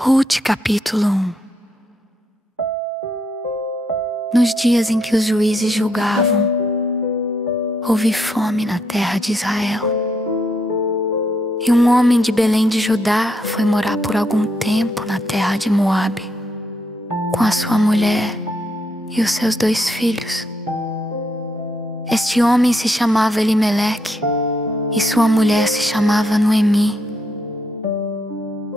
Rute capítulo 1. Nos dias em que os juízes julgavam, houve fome na terra de Israel. E um homem de Belém de Judá foi morar por algum tempo na terra de Moabe, com a sua mulher e os seus 2 filhos. Este homem se chamava Elimeleque e sua mulher se chamava Noemi.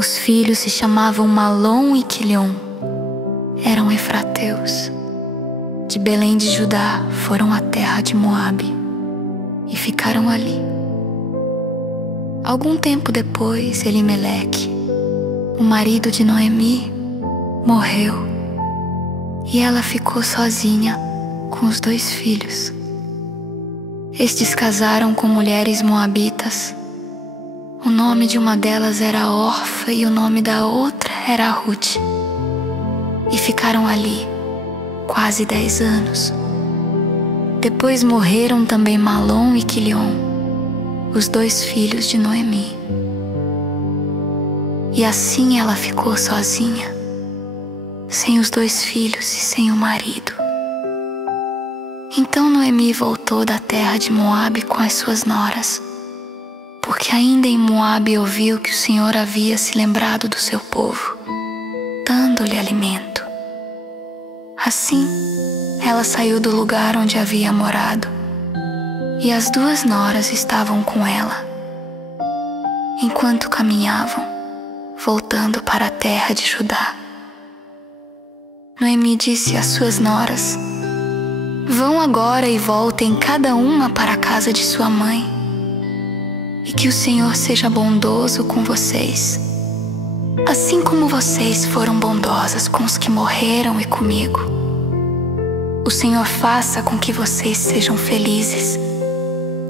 Os filhos se chamavam Malom e Quilion. Eram efrateus. De Belém de Judá foram à terra de Moabe e ficaram ali. Algum tempo depois, Elimeleque, o marido de Noemi, morreu e ela ficou sozinha com os 2 filhos. Estes casaram com mulheres moabitas. O nome de uma delas era Orfa e o nome da outra era Rute. E ficaram ali quase 10 anos. Depois morreram também Malom e Quilion, os 2 filhos de Noemi. E assim ela ficou sozinha, sem os 2 filhos e sem o marido. Então Noemi voltou da terra de Moabe com as suas noras, porque ainda em Moabe ouviu que o Senhor havia se lembrado do seu povo, dando-lhe alimento. Assim, ela saiu do lugar onde havia morado, e as 2 noras estavam com ela, enquanto caminhavam, voltando para a terra de Judá. Noemi disse às suas noras: "Vão agora e voltem cada uma para a casa de sua mãe, e que o Senhor seja bondoso com vocês, assim como vocês foram bondosas com os que morreram e comigo. O Senhor faça com que vocês sejam felizes,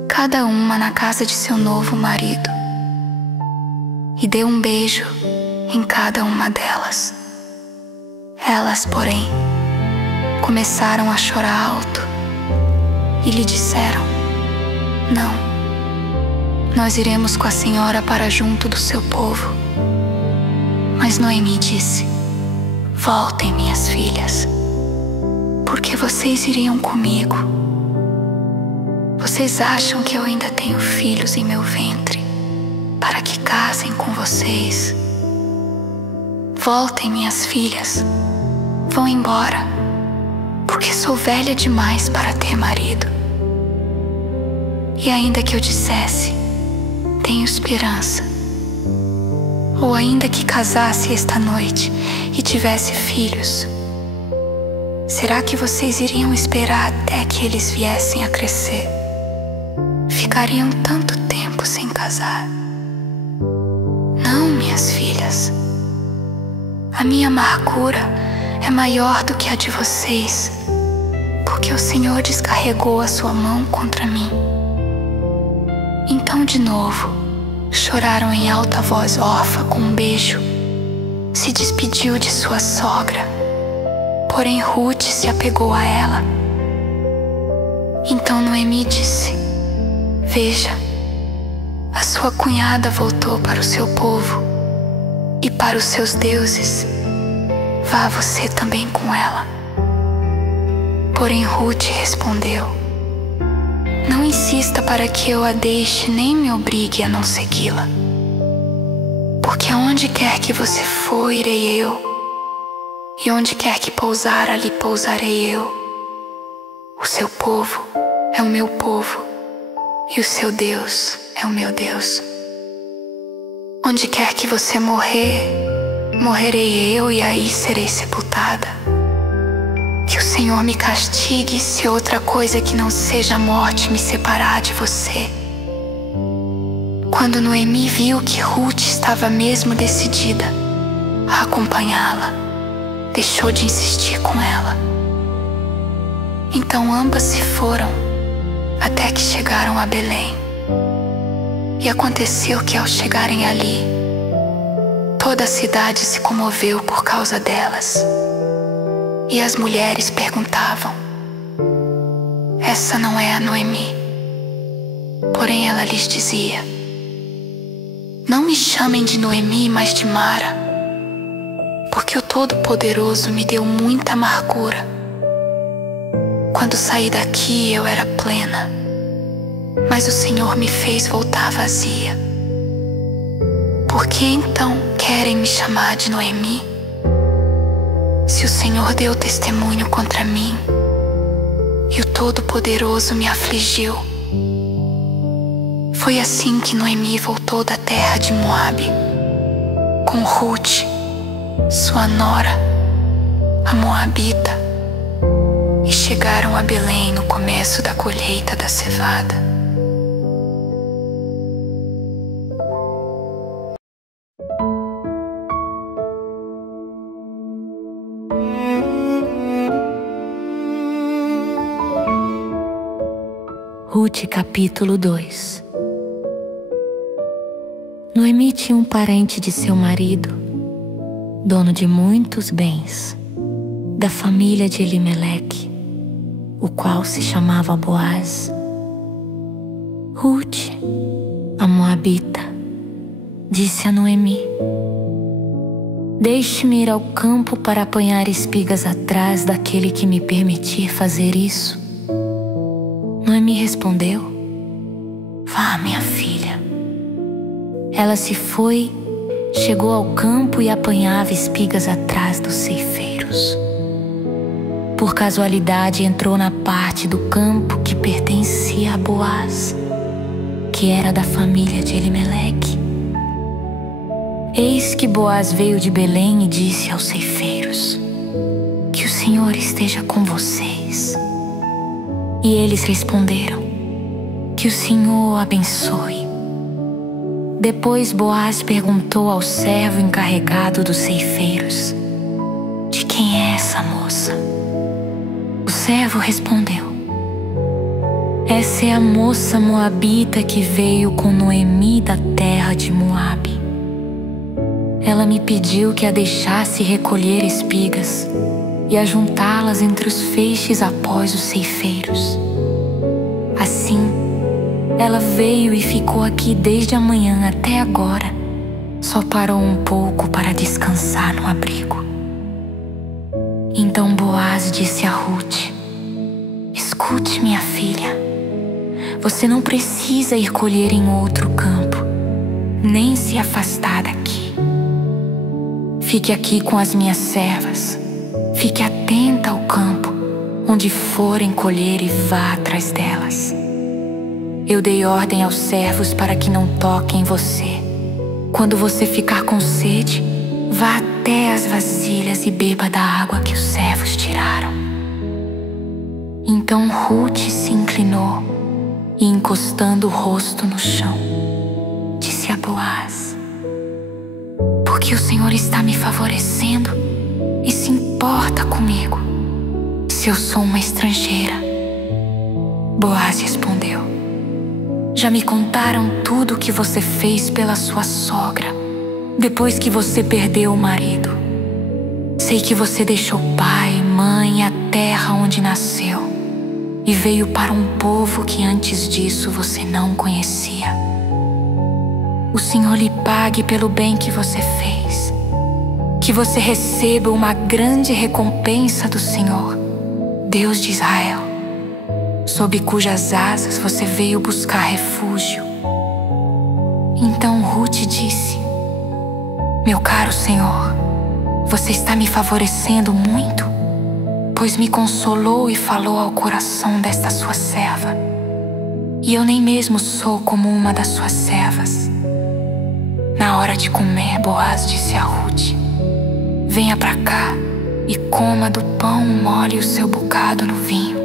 cada uma na casa de seu novo marido, e dê um beijo em cada uma delas." Elas, porém, começaram a chorar alto e lhe disseram: "Não, nós iremos com a senhora para junto do seu povo." Mas Noemi disse: "Voltem, minhas filhas, porque vocês iriam comigo. Vocês acham que eu ainda tenho filhos em meu ventre para que casem com vocês? Voltem, minhas filhas, vão embora, porque sou velha demais para ter marido. E ainda que eu dissesse, tenho esperança, ou ainda que casasse esta noite e tivesse filhos, será que vocês iriam esperar até que eles viessem a crescer? Ficariam tanto tempo sem casar? Não, minhas filhas. A minha amargura é maior do que a de vocês, porque o Senhor descarregou a sua mão contra mim." Então de novo choraram em alta voz. Orfa, com um beijo, se despediu de sua sogra, porém Rute se apegou a ela. Então Noemi disse: "Veja, a sua cunhada voltou para o seu povo e para os seus deuses. Vá você também com ela." Porém Rute respondeu: "Não insista para que eu a deixe, nem me obrigue a não segui-la. Porque aonde quer que você for, irei eu, e onde quer que pousar, ali pousarei eu. O seu povo é o meu povo, e o seu Deus é o meu Deus. Onde quer que você morrer, morrerei eu, e aí serei sepultada. Que o Senhor me castigue se outra coisa que não seja a morte me separar de você." Quando Noemi viu que Rute estava mesmo decidida a acompanhá-la, deixou de insistir com ela. Então ambas se foram até que chegaram a Belém. E aconteceu que, ao chegarem ali, toda a cidade se comoveu por causa delas. E as mulheres perguntavam: "Essa não é a Noemi?" Porém ela lhes dizia: "Não me chamem de Noemi, mas de Mara, Todo-Poderoso me deu muita amargura. Quando saí daqui eu era plena, mas o Senhor me fez voltar vazia. Por que então querem me chamar de Noemi? Se o Senhor deu testemunho contra mim e o Todo-Poderoso me afligiu. Foi assim que Noemi voltou da terra de Moabe, com Ruth, sua nora, a Moabita, e chegaram a Belém no começo da colheita da cevada. Ruth capítulo 2. Noemi tinha um parente de seu marido, dono de muitos bens, da família de Elimeleque, o qual se chamava Boaz. Ruth, a Moabita, disse a Noemi: deixe-me ir ao campo para apanhar espigas atrás daquele que me permitir fazer isso. Noemi respondeu: vá, minha filha. Ela se foi, chegou ao campo e apanhava espigas atrás dos ceifeiros. Por casualidade entrou na parte do campo que pertencia a Boaz, que era da família de Elimeleque. Eis que Boaz veio de Belém e disse aos ceifeiros: que o Senhor esteja com vocês. E eles responderam: que o Senhor o abençoe. Depois Boaz perguntou ao servo encarregado dos ceifeiros: de quem é essa moça? O servo respondeu: essa é a moça moabita que veio com Noemi da terra de Moabe. Ela me pediu que a deixasse recolher espigas e ajuntá-las entre os feixes após os ceifeiros. Assim, ela veio e ficou aqui desde a manhã até agora. Só parou um pouco para descansar no abrigo. Então Boaz disse a Ruth: escute, minha filha, você não precisa ir colher em outro campo, nem se afastar daqui. Fique aqui com as minhas servas. Fique atenta ao campo, onde forem colher, e vá atrás delas. Eu dei ordem aos servos para que não toquem você. Quando você ficar com sede, vá até as vasilhas e beba da água que os servos tiraram. Então Ruth se inclinou e, encostando o rosto no chão, disse a Boaz: porque o Senhor está me favorecendo e se importa comigo, se eu sou uma estrangeira. Boaz respondeu: já me contaram tudo o que você fez pela sua sogra, depois que você perdeu o marido. Sei que você deixou pai, mãe e a terra onde nasceu, e veio para um povo que antes disso você não conhecia. O Senhor lhe pague pelo bem que você fez, que você receba uma grande recompensa do Senhor, Deus de Israel, sob cujas asas você veio buscar refúgio. Então Ruth disse: meu caro Senhor, você está me favorecendo muito, pois me consolou e falou ao coração desta sua serva, e eu nem mesmo sou como uma das suas servas. Na hora de comer, Boaz disse a Ruth: venha pra cá e coma do pão, molhe o seu bocado no vinho.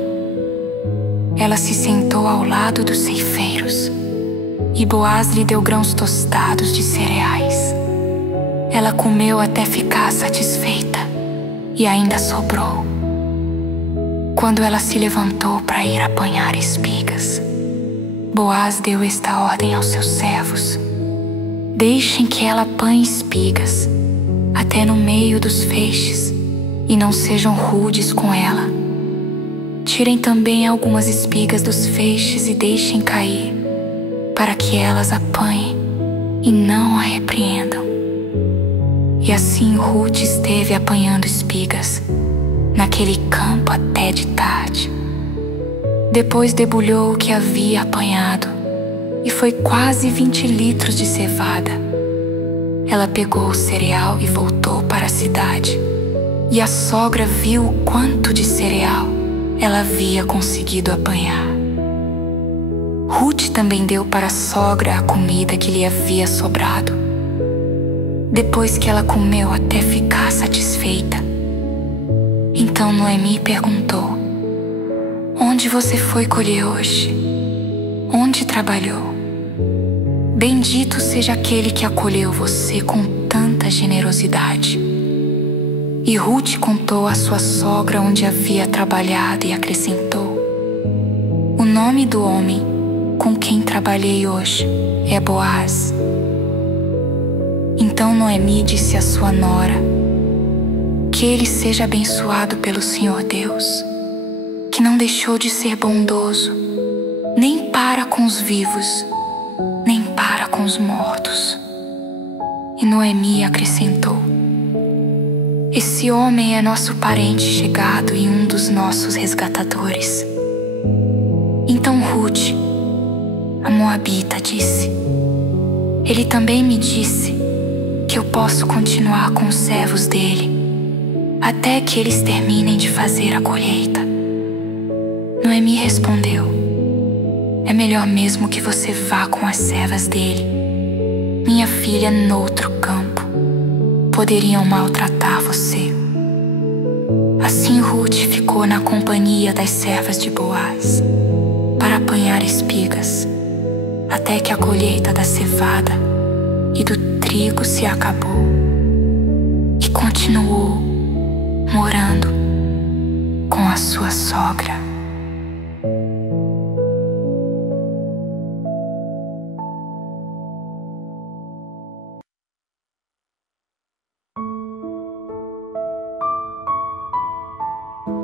Ela se sentou ao lado dos ceifeiros, e Boaz lhe deu grãos tostados de cereais. Ela comeu até ficar satisfeita, e ainda sobrou. Quando ela se levantou para ir apanhar espigas, Boaz deu esta ordem aos seus servos: deixem que ela apanhe espigas até no meio dos feixes, e não sejam rudes com ela. Tirem também algumas espigas dos feixes e deixem cair, para que elas apanhem e não a repreendam. E assim Ruth esteve apanhando espigas naquele campo até de tarde. Depois debulhou o que havia apanhado, e foi quase 20 litros de cevada. Ela pegou o cereal e voltou para a cidade. E a sogra viu o quanto de cereal ela havia conseguido apanhar. Ruth também deu para a sogra a comida que lhe havia sobrado. Depois que ela comeu até ficar satisfeita, então Noemi perguntou: "Onde você foi colher hoje? Onde trabalhou? Bendito seja aquele que acolheu você com tanta generosidade." E Ruth contou à sua sogra onde havia trabalhado e acrescentou: "O nome do homem com quem trabalhei hoje é Boaz." Então Noemi disse à sua nora: "Que ele seja abençoado pelo Senhor Deus, que não deixou de ser bondoso, nem para com os vivos, nem para com os mortos." E Noemi acrescentou: "Esse homem é nosso parente chegado e um dos nossos resgatadores." Então Ruth, a moabita, disse: "Ele também me disse que eu posso continuar com os servos dele até que eles terminem de fazer a colheita." Noemi respondeu: "É melhor mesmo que você vá com as servas dele. Minha filha, noutro campo, poderiam maltratar você." Assim Ruth ficou na companhia das servas de Boaz para apanhar espigas, até que a colheita da cevada e do trigo se acabou, e continuou morando com a sua sogra.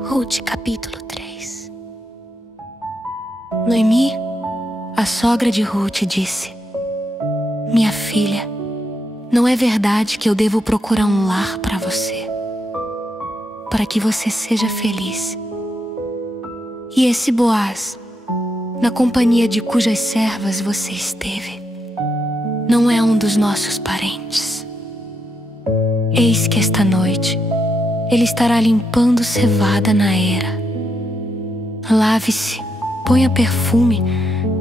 Ruth, capítulo 3. Noemi, a sogra de Ruth, disse: "Minha filha, não é verdade que eu devo procurar um lar para você, para que você seja feliz? E esse Boaz, na companhia de cujas servas você esteve, não é um dos nossos parentes? Eis que esta noite ele estará limpando cevada na era. Lave-se, ponha perfume,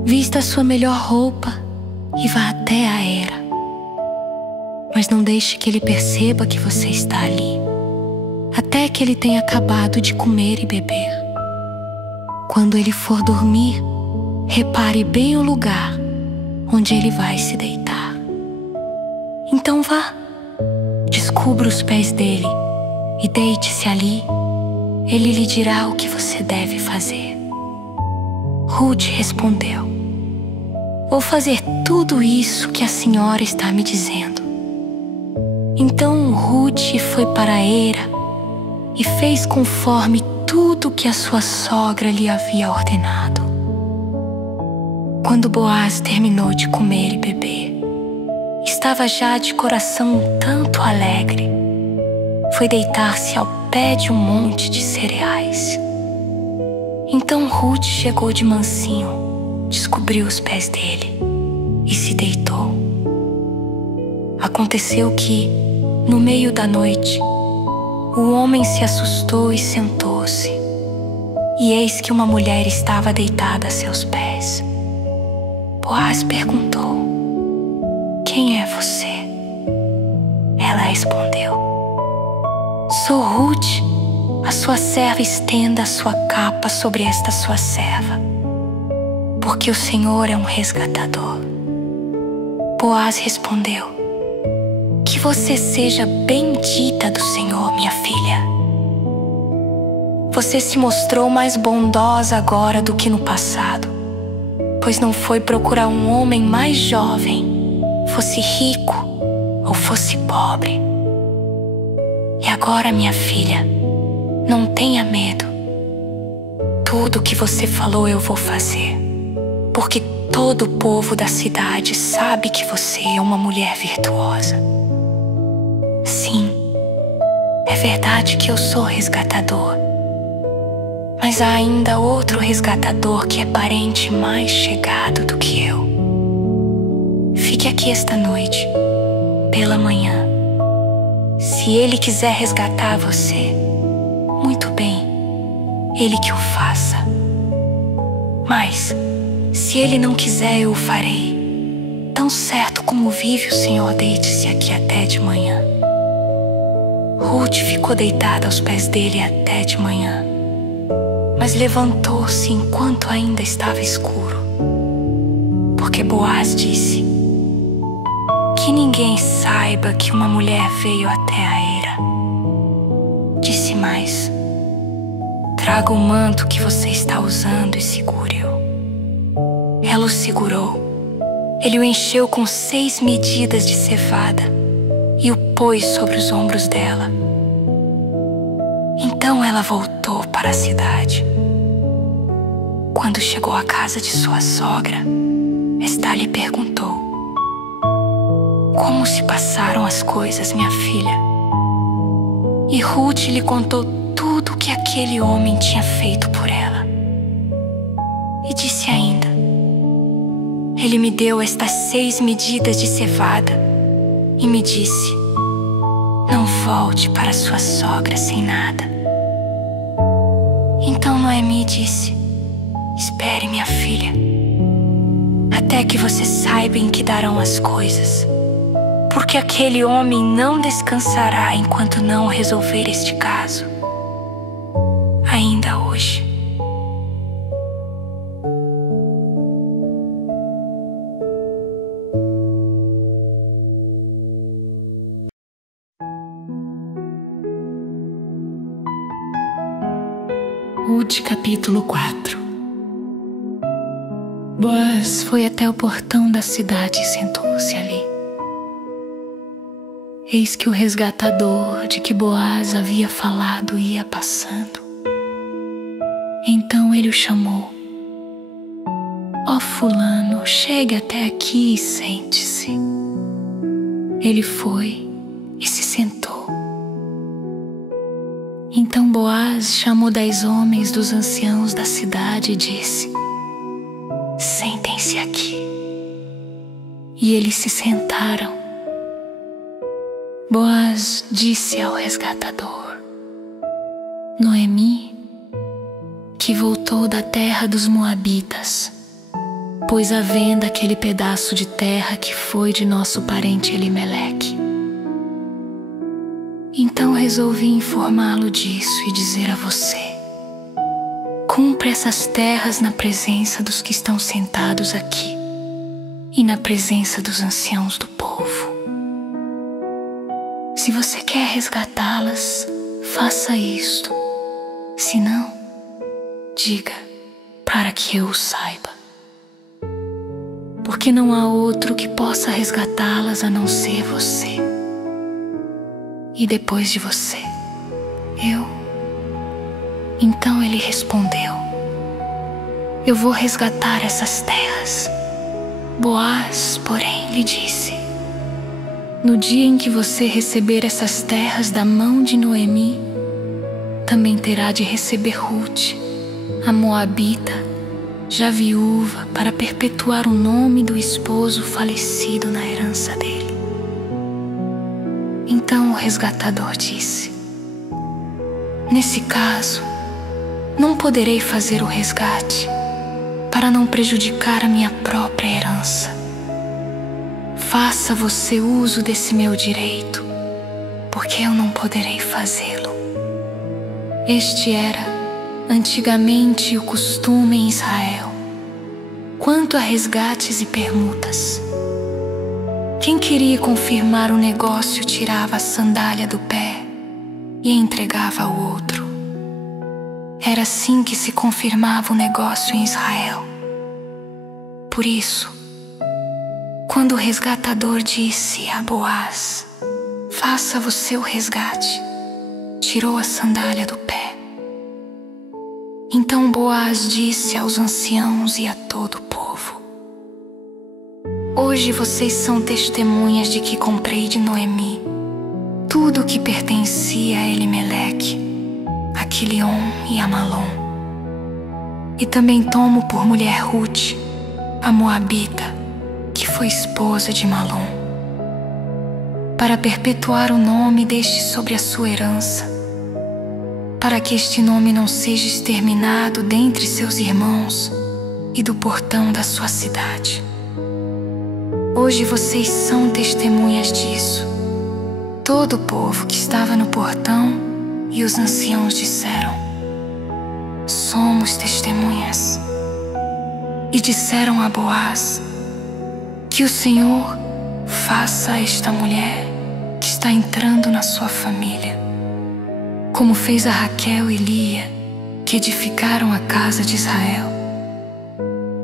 vista a sua melhor roupa e vá até a era. Mas não deixe que ele perceba que você está ali, até que ele tenha acabado de comer e beber. Quando ele for dormir, repare bem o lugar onde ele vai se deitar. Então vá, descubra os pés dele e deite-se ali. Ele lhe dirá o que você deve fazer." Ruth respondeu: "Vou fazer tudo isso que a senhora está me dizendo." Então Ruth foi para a era e fez conforme tudo que a sua sogra lhe havia ordenado. Quando Boaz terminou de comer e beber, estava já de coração um tanto alegre. Foi deitar-se ao pé de um monte de cereais. Então Ruth chegou de mansinho, descobriu os pés dele e se deitou. Aconteceu que, no meio da noite, o homem se assustou e sentou-se. E eis que uma mulher estava deitada a seus pés. Boaz perguntou: "Quem é você?" Ela respondeu: "Sou Ruth, a sua serva. Estenda a sua capa sobre esta sua serva, porque o Senhor é um resgatador." Boaz respondeu: "Que você seja bendita do Senhor, minha filha. Você se mostrou mais bondosa agora do que no passado, pois não foi procurar um homem mais jovem, fosse rico ou fosse pobre. E agora, minha filha, não tenha medo. Tudo o que você falou eu vou fazer, porque todo o povo da cidade sabe que você é uma mulher virtuosa. Sim, é verdade que eu sou resgatador, mas há ainda outro resgatador que é parente mais chegado do que eu. Fique aqui esta noite, pela manhã. Se ele quiser resgatar você, muito bem, ele que o faça. Mas, se ele não quiser, eu o farei. Tão certo como vive o Senhor, deite-se aqui até de manhã. Ruth ficou deitada aos pés dele até de manhã, mas levantou-se enquanto ainda estava escuro, porque Boaz disse: que ninguém saiba que uma mulher veio até a eira. Disse mais: traga o manto que você está usando e segure-o. Ela o segurou. Ele o encheu com 6 medidas de cevada e o pôs sobre os ombros dela. Então ela voltou para a cidade. Quando chegou à casa de sua sogra, esta lhe perguntou: como se passaram as coisas, minha filha? E Ruth lhe contou tudo o que aquele homem tinha feito por ela. E disse ainda: ele me deu estas 6 medidas de cevada e me disse: não volte para sua sogra sem nada. Então Noemi disse: espere, minha filha, até que você saiba em que darão as coisas, porque aquele homem não descansará enquanto não resolver este caso, ainda hoje. Ruth capítulo 4. Boaz foi até o portão da cidade e sentou-se ali. Eis que o resgatador de que Boaz havia falado ia passando. Então ele o chamou: ó fulano, chegue até aqui e sente-se. Ele foi e se sentou. Então Boaz chamou 10 homens dos anciãos da cidade e disse: sentem-se aqui. E eles se sentaram. Boaz disse ao resgatador: Noemi, que voltou da terra dos Moabitas, pôs à venda aquele pedaço de terra que foi de nosso parente Elimeleque. Então resolvi informá-lo disso e dizer a você: cumpra essas terras na presença dos que estão sentados aqui e na presença dos anciãos do povo. Se você quer resgatá-las, faça isto. Se não, diga, para que eu o saiba. Porque não há outro que possa resgatá-las a não ser você. E depois de você, eu. Então ele respondeu: eu vou resgatar essas terras. Boaz, porém, lhe disse: no dia em que você receber essas terras da mão de Noemi, também terá de receber Ruth, a Moabita, já viúva, para perpetuar o nome do esposo falecido na herança dele. Então o resgatador disse: nesse caso, não poderei fazer o resgate, para não prejudicar a minha própria herança. Faça você uso desse meu direito, porque eu não poderei fazê-lo. Este era, antigamente, o costume em Israel, quanto a resgates e permutas. Quem queria confirmar o negócio tirava a sandália do pé e a entregava ao outro. Era assim que se confirmava o negócio em Israel. Por isso, quando o resgatador disse a Boaz: faça você o resgate, tirou a sandália do pé. Então Boaz disse aos anciãos e a todo o povo: hoje vocês são testemunhas de que comprei de Noemi tudo o que pertencia a Elimeleque, a Quilion e a Malom. E também tomo por mulher Ruth, a Moabita, que foi esposa de Malom, para perpetuar o nome deste sobre a sua herança, para que este nome não seja exterminado dentre seus irmãos e do portão da sua cidade. Hoje vocês são testemunhas disso. Todo o povo que estava no portão e os anciãos disseram: somos testemunhas. E disseram a Boaz: que o Senhor faça a esta mulher que está entrando na sua família, como fez a Raquel e Lia, que edificaram a casa de Israel.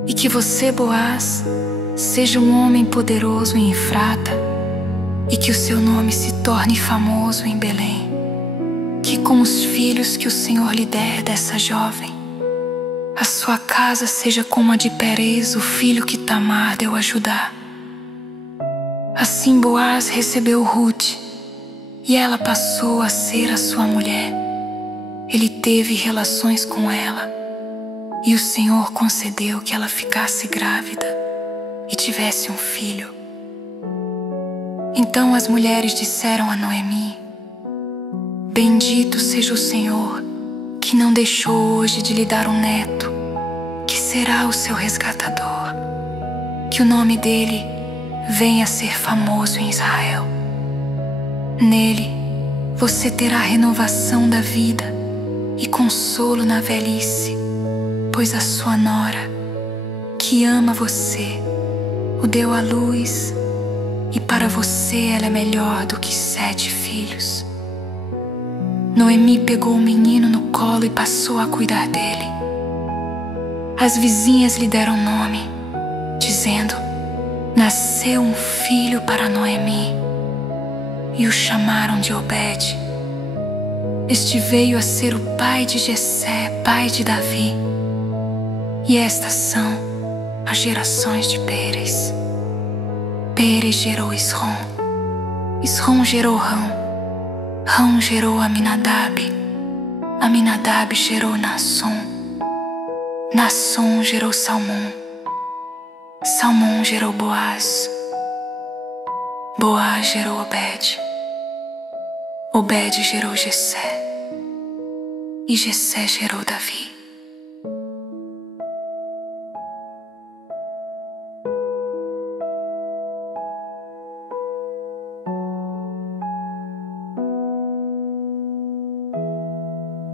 E que você, Boaz, seja um homem poderoso em Efrata, e que o seu nome se torne famoso em Belém. Que com os filhos que o Senhor lhe der dessa jovem, a sua casa seja como a de Perez, o filho que Tamar deu a Judá. Assim Boaz recebeu Ruth, e ela passou a ser a sua mulher. Ele teve relações com ela, e o Senhor concedeu que ela ficasse grávida e tivesse um filho. Então as mulheres disseram a Noemi: bendito seja o Senhor, que não deixou hoje de lhe dar um neto, que será o seu resgatador. Que o nome dele venha a ser famoso em Israel. Nele você terá renovação da vida e consolo na velhice, pois a sua nora, que ama você, o deu à luz, e para você ela é melhor do que 7 filhos. Noemi pegou o menino no colo e passou a cuidar dele. As vizinhas lhe deram nome, dizendo: nasceu um filho para Noemi, e o chamaram de Obed. Este veio a ser o pai de Jessé, pai de Davi. E estas são as gerações de Pérez. Pérez gerou Esrom, Esrom gerou Rão, Rão gerou Aminadab, Aminadab gerou Naasson, Naasson gerou Salmão, Salmão gerou Boaz, Boaz gerou Obed, Obed gerou Jessé, e Jessé gerou Davi.